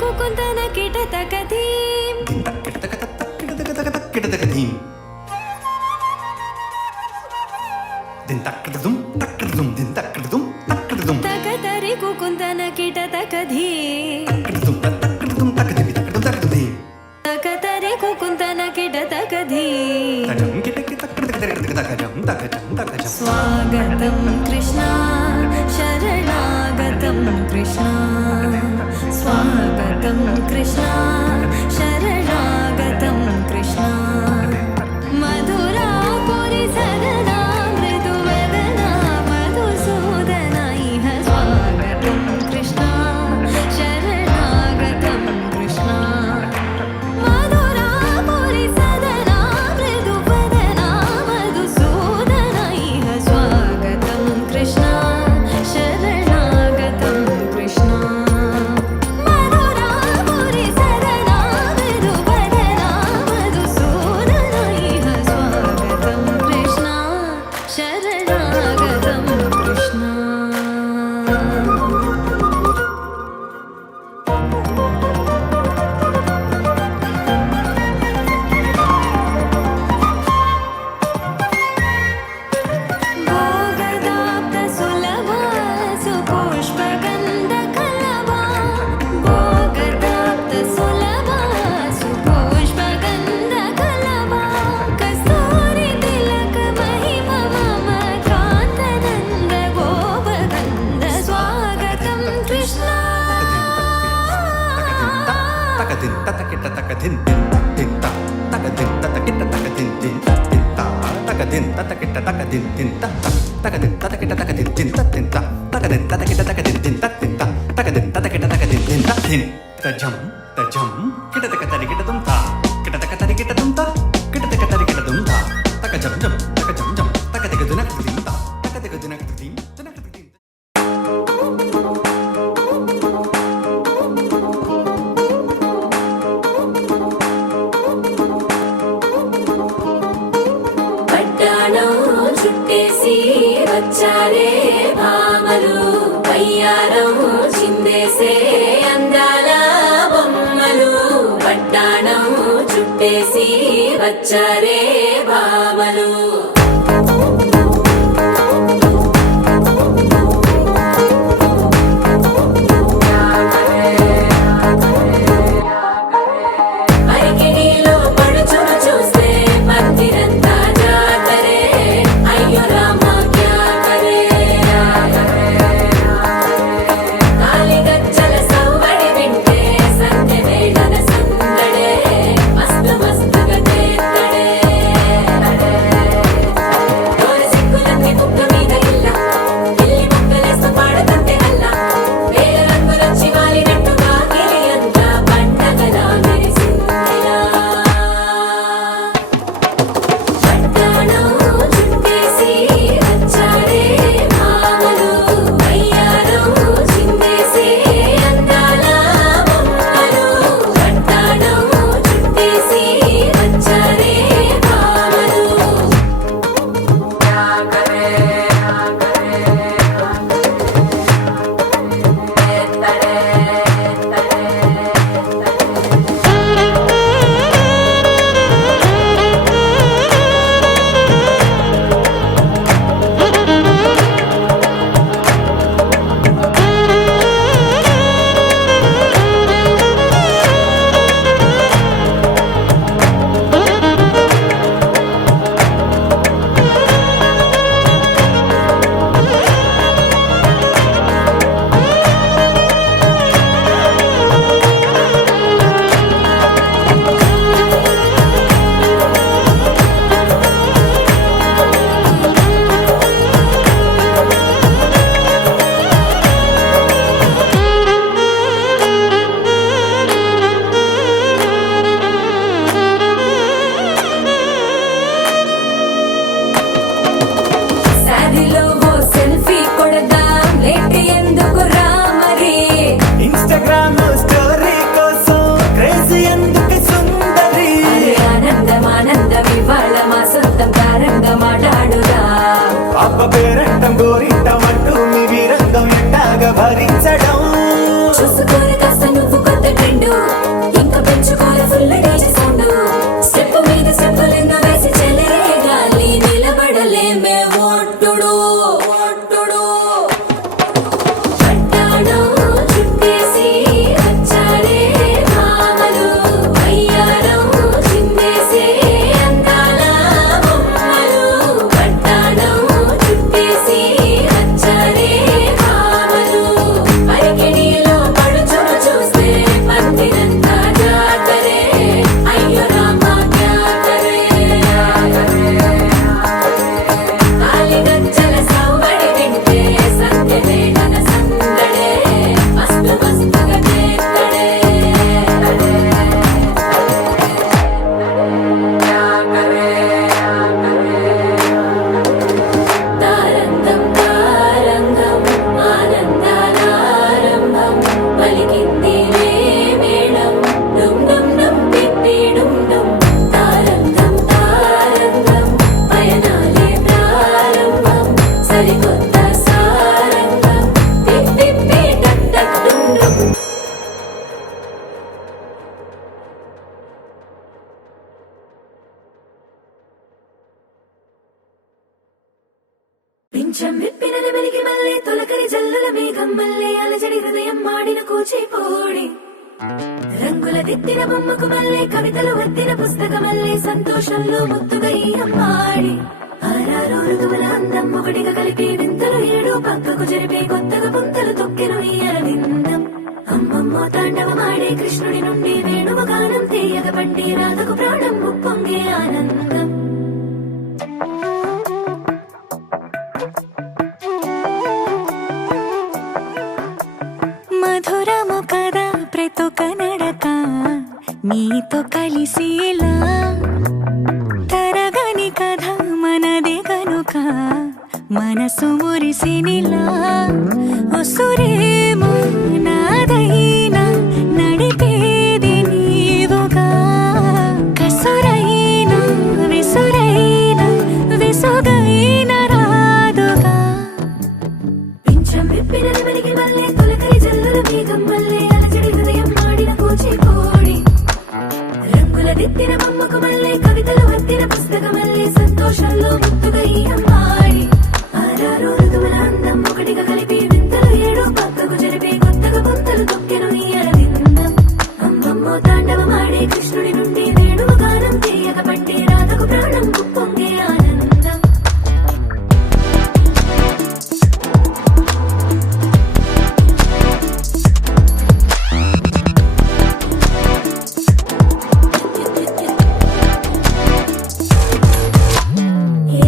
కుకుంతన కిటతకధీం కిటతకధీం దిన్ తక్కడదుం తక్కడదుం దిన్ తక్కడదుం తక్కడదుం తకతరి కుకుంతన కిటతకధీం తక్కడదుం తక్కడదుం తక్కదిమి తక్కడదుం తక్కదీం తకతరి కుకుంతన కిటతకధీం తకం కిటకి తక్కడదకదకదక తకజం తకజం తకజం స్వాగతం కృష్ణ శరణాగతం కృష్ణ స్వాగతం కృష్ణ శరణాగతం కృష్ణ మధురాపురి సదనా మృదువదనా మధుసూదన ఇహ స్వాగతం కృష్ణ శరణాగతం కృష్ణ మధురాపురి సదనా మృదువదనా మధుసూదన ఇహ స్వాగతం కృష్ణ శరణాగతం కృష్ణ మధురాపురి సదనా మృదువదనా మధుసూదన ఇహ స్వాగతం కృష్ణ శరణాగతం కృష్ణ భోగదాప్త సులభ సుపుష్పగంధ కలవా భోగదాప్త సులభ సుపుష్పగంధ కలవా కస్తూరి తిలక మహిమ మమ కాంతనంద గోపగంధ స్వాగతం కృష్ణ తకదిన్ తతకిట తకదిన్ దిన్ త తకదిన్ తతకిట తకదిన్ దిన్ దిన్ త తకదిన్ తతకిట తకదిన్ దిన్ త తకదిన్ తతకిట తకదిన్ దిన్ త దిన్ త తకదిన్ తతకిట తకదిన్ దిన్ త దిన్ త తకదిన్ తతకిట తకదిన్ దిన్ త దిన్ తజం తజం కిటతక తరికిటదుం త కిటతక తరికిటదుం త కిటతక తరికిటదుం త తకజం జం తకజం జం తకదిగ దునకదిం త తకదిగ దునకదిం దునకదిం పట్టాణం చుట్టేసి వచ్చారే భామలు పయ్యారం చిందేసే అందాల బొమ్మలు పట్టాణం చుట్టేసి వచ్చారే భామలు అరికిడిలో పడుచును చూస్తే మందిరంతా జాతరే అయ్యో రామ క్యా కరే కాలిగజ్జల సవ్వడి వింటే సంధ్య వేళన సందడే మస్తు మస్తుగా చేత్తడే డోలు సిక్కులన్నీ కుక్క మీద ఇల్ల గిల్లి ముక్కలేస్తూ పాడుతుంటే అల్లా వేల రంగులొచ్చి వాలినట్టుగా గిలి అంతా పండగలా మెరిసిందిలా పట్టాణం చుట్టేసి వచ్చారే భామలు పయ్యారం చిందేసే అందాల బొమ్మలు పట్టాణం చుట్టేసి వచ్చారే భామలు సాదిలో ఓ సెల్ఫీ కొడదాం లేట్ ఎందుకు రామరి ఇన్స్టాగ్రామ్ స్టోరీ కోసం క్రేజీ ఎందుకు సుందరి అరే ఆనందం ఆనందం ఇవాళ మా సొంతం కారంగా మాట్లాడురా అబ్బ పేరంటం గోరింటం అంటూ మీ వీరంగం ఎట్టాగా భరించడం చూసుకొని కాస్త నువ్వు కొత్త పింఛం విప్పిన నెమలికి మళ్ళీ తొలకరి జల్లుల మేఘం మళ్ళీ అలజడి హృదయం మాడిన కూచిపోడి రంగుల దిద్దిన బొమ్మకు మళ్ళీ కవితలు వద్దిన పుస్తకం మళ్ళీ సంతోషంలో ముద్దుగా ఈ అమ్మాడి ఆరారు ఋతువుల అందం ఒకటిగా కలిపి వింతలు ఏడు పక్కకు జరిపే కొత్తగా పుంతలు తొక్కెను ఈ అరవిందం అమ్మమ్మో తాండవమాడే కృష్ణుడి నుండి వేణువ గానం తీయగ పండి రాధకు ప్రాణం ఉప్పొంగే ఆనందం మధురము కదా ప్రతొక నడక నీతో కలిసేలా తరగని కథ మనదే కనుక మనసు మురిసినిలా ఒసురేమో నాదైనా నడిపేది నీవుగా కసురైనా విసురైనా విసుగైన రాదుగా పింఛం విప్పిన నెమలికి మళ్ళీ తొలకరి జల్లుల మేఘం మళ్ళీ అలజడి హృదయం మాడిన కూచిపోడి రంగుల దిద్దిన బొమ్మకు మళ్ళీ కవితలు వద్దిన పుస్తకం మళ్ళీ సంతోషంలో ముద్దుగా ఈ అమ్మాడి ఆరారు ఋతువుల అందం ఒకటిగా కలిపి వింతలు ఏడు పక్కకు జరిపే కొత్తగా పుంతలు తొక్కెను ఈ అరవిందం అమ్మమ్మో తాండవమాడే కృష్ణుడి నుండి వేణువ గానం తీయక పండి రాధకు ప్రాణం ఉప్పొంగే ఆనందం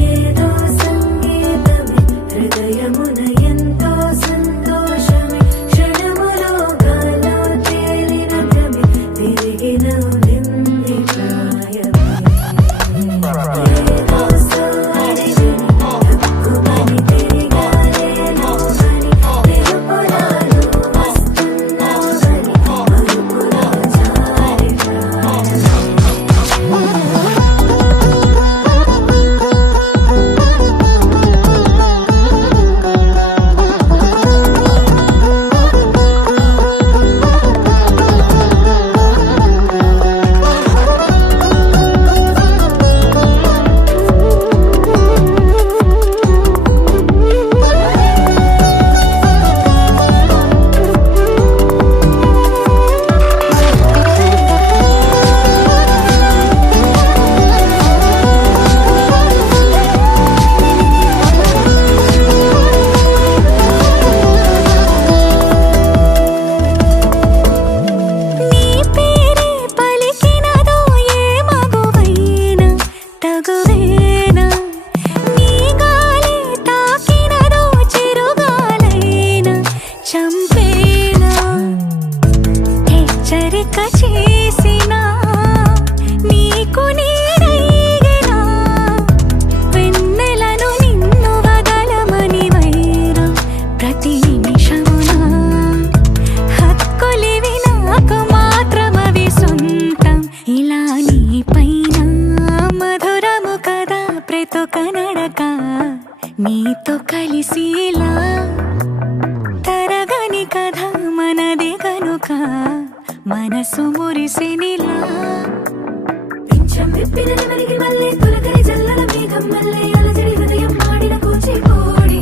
ఏదో సంగీతమే హృదయమున ఎంతో సంతోషమే క్షణములో గాలో తేలిన భ్రమే తిరిగిన నింది ప్రాయమే ఏదో సోడిని హక్కుమని తిరిగాలేను అని తెలుపురాను వస్తున్నావని మరుపులో జారి ప్రాణమే నీ పేరే పలికినదో ఏ మగువైనా తగువేనా నీ గాలి తాకినదో చిరుగాలైనా చంపేనా హెచ్చరిక చేసినా నీకు నీడైనా వెన్నెలను నిన్ను వదలమని వైరా ప్రతి నిమిషమునా హక్కులివి నాకు మాత్రమవి సొంతం ఇలా నీ పైన మధురము కదా ప్రతొక నడక నీతో కలిసేలా తరగని కథ మనదే కనుక మనసు మురిసినిలా పింఛం విప్పిన నెమలికి మళ్ళీ తొలకరి జల్లుల మేఘం మళ్ళీ అలజడి హృదయం మాడిన కూచిపోడి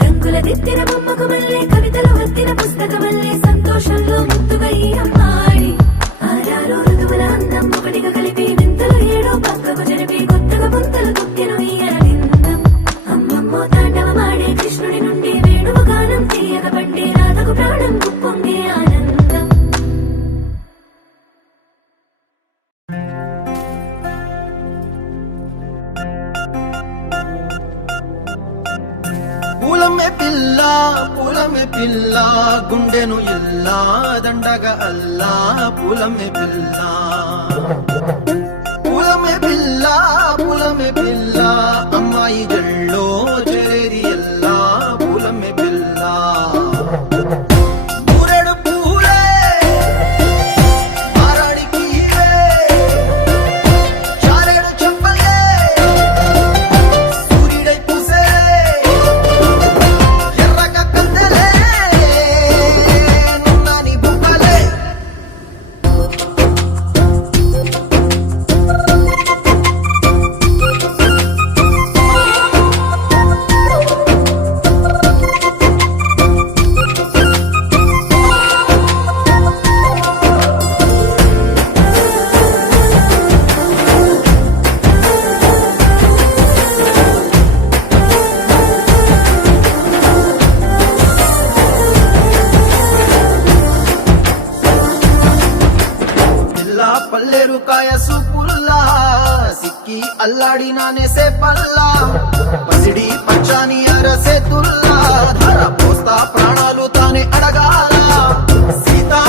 రంగుల దిద్దిన బొమ్మకు మళ్ళీ కవితలు వద్దిన పుస్తకం మళ్ళీ సంతోషంలో ముద్దుగా ఈ అమ్మాడి ఆరారు ఋతువుల అందం ఒకటిగా కలిపి వింతలు ఏడు పక్కకు జరిపి కొత్తగా పుంతలు తొక్కెను ఈ అరవిందం అమ్మమ్మో తాండవమాడే కృష్ణుడి నుండి వేణువ గానం తీయక పండి రాధకు ప్రాణం ఉప్పొంగే ఆనందం పూలమే పిల్ల గుండెను ఇల్లా దండగ అల్లా పూలమే పిల్ల పూలమే పిల్ల అమ్మాయి జల్లో చేరేది ఎల్లా పూలమే పిల్ల ఊరెడు పూలే మారాడికి చారెడు చెప్పలే సూర్యుడై పూసే ఎర్రగ కందలే నున్నాని బుక్కలే అల్లాడినానే సే పల్లా పసిడి పచ్చాని అరసే తుల్లా ధర పోస్తా ప్రాణాలు తానే అడగాల సీతా